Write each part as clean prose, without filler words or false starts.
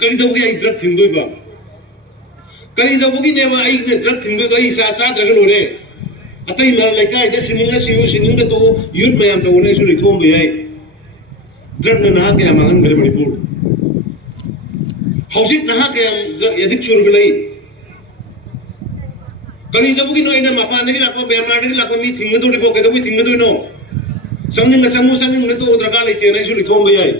करी दौगे आई ड्रग थिंदोइबा करी दौबगी नेबा आई ने ड्रग थिंदोइदो आई सा सा ड्रग लोरे अतई नर लेकाय दे सिनिंग तो यूथ मयाम तो ने सुरि थोम बे ड्रग ना के मांगन गरे मणिपुर हौसिक ना के एडिक्ट चुर गले करी दौबगी नो इना मपान दगी लाको बेमार दगी लाको मी थिंग दो रिपो के दो थिंग दो नो संग तो दरकार लेते ने सुरि थोम बे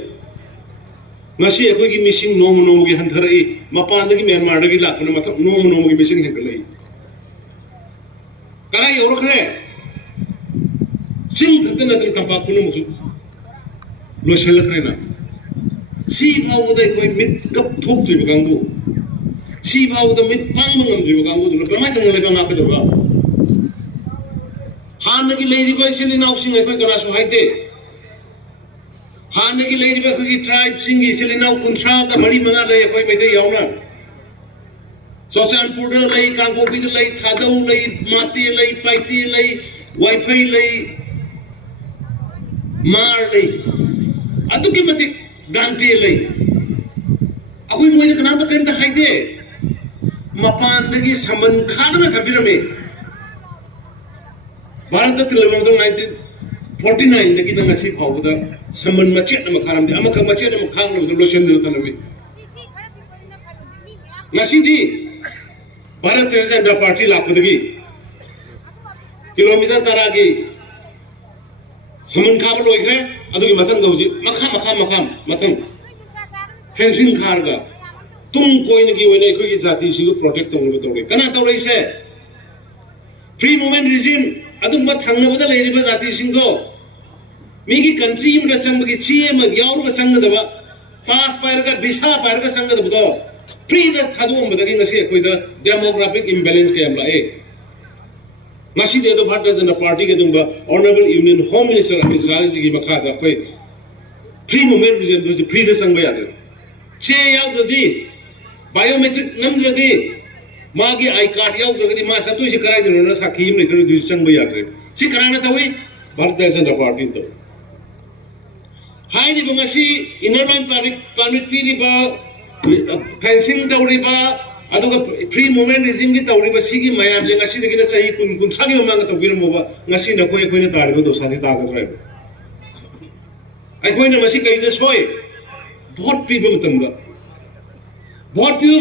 ngasi ekoi gi missing no gi hanthari mapan da gi Myanmar da gi lakuna matham no gi missing hengalai karai yorokre sing thakna tam tampa kunu musu lo shelakre na si bau da ekoi mit kap thok tri bagang du si bau da mit pang ngam tri bagang du no pramai chang le bang ak da ba han da gi leiri ba seli naw sing ekoi kana so haite हाँ की लेरी बा कोई tribe सिंगी चले ना कुंट्रा का मरी मंगा ले कोई में तो यावना सोसानपुर ले कांगोबी ले थादौ ले माती ले पाइती ले वाईफाई ले मार ले अतु की मति गांटी ले अगुई मोय कना तो कन का हाइदे मपान दगी समन खाद में थबिर में भारत तिलमन तो 1949 दगी ना ngasi फावदा समन मचेट न मखारम दे अमक मचेट न मखांग न लोशन दे तनमी ngasi di भारत जनता पार्टी लापदगी किलोमीटर तरागी समन खाब लोइखरे अदुगी मथंग दौजी मखम फेंसिंग खारगा तुम कोइन की वने कोई जाति सिगु प्रोटेक्ट तंग तोरे कना तोरे से फ्री मूवमेंट रिजिम अदुम मथंग बदा लेरिबा जाति सिंगो मिगी कंट्री में संग की ची में यार का संग दबा पास पायर का बिसा पायर का संग दबा फ्री द खादू में बदगी नसी कोई द डेमोग्राफिक इंबैलेंस के हमला ए नसी दे दो भारतीय जनता पार्टी के दुंबा honourable union home minister Amit Shah ji की मखा दा कोई फ्री मूवमेंट रिजन तो फ्री द संग याद चे याव ददी बायोमेट्रिक नंबर ददी मागी आई कार्ड याव ददी मा सतु से कराई दनो ना साखी में तो संग याद रे सी कराना था वही भारतीय जनता पार्टी तो हाई बंगासी इनर लाइन परमिट पीरिबा फेंसिंग तौरिबा अदुगा फ्री मूवमेंट रिजिम की तौरिबा सिगी मयाम जे ngasi दगिना सही कुन सागी ममांग तौबिरमोबा ngasi न कोई कोइना तारिबा दो साथी तागद्रा आई कोइना ngasi करिदे सोय बहुत पीबा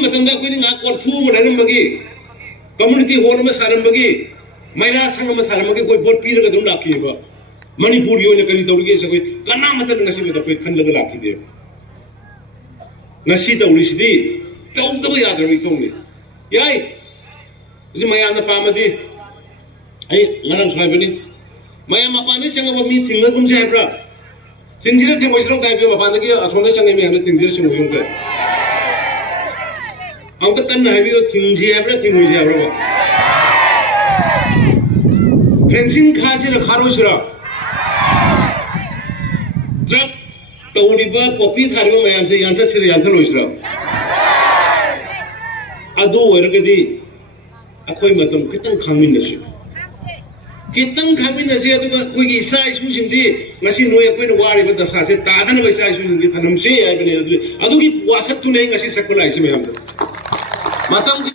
मतंगा कोइनी nga कोरफु मनरमबगी कम्युनिटी हॉल में सारमबगी महिला संघ में सारमबगी कोई बहुत पीरगा दुम लाखिबा मणिपुर योजना करी तौरगे से कोई कना मतन ngasi में कोई खन लगा लाखी दे ngasi तौरिसदी तौतब याद रही तौनी याई जी मयाम न पामदी आई ngरम साइबनी मयाम मपाने संग मी थिंग गुम जायब्रा थिंजिरा थिंगोइसरो गायबे मपाने के अथोंगे संग मी हने थिंजिरा सिंगोइं के हम तो कन हाइबे थिंजी हाइब्रा थिंगोइ जायब्रा फेंसिंग खासे रखारोइसरा ड्रग तौरिबा पॉपी थारिबा मयाम से यांथा सिर यांथा लोइसरा अदो वरगदी अखोय मतम कितन खामिनसि कितन खामिनसि अदुगा खोगी इसा इसु सिंदी ngasi नोय अखोयन वारिबा दशा से तादन वैसा इसु सिंदी थनमसे आइबने अदुगी वासक तुने ngasi सकला इसे मयाम मतम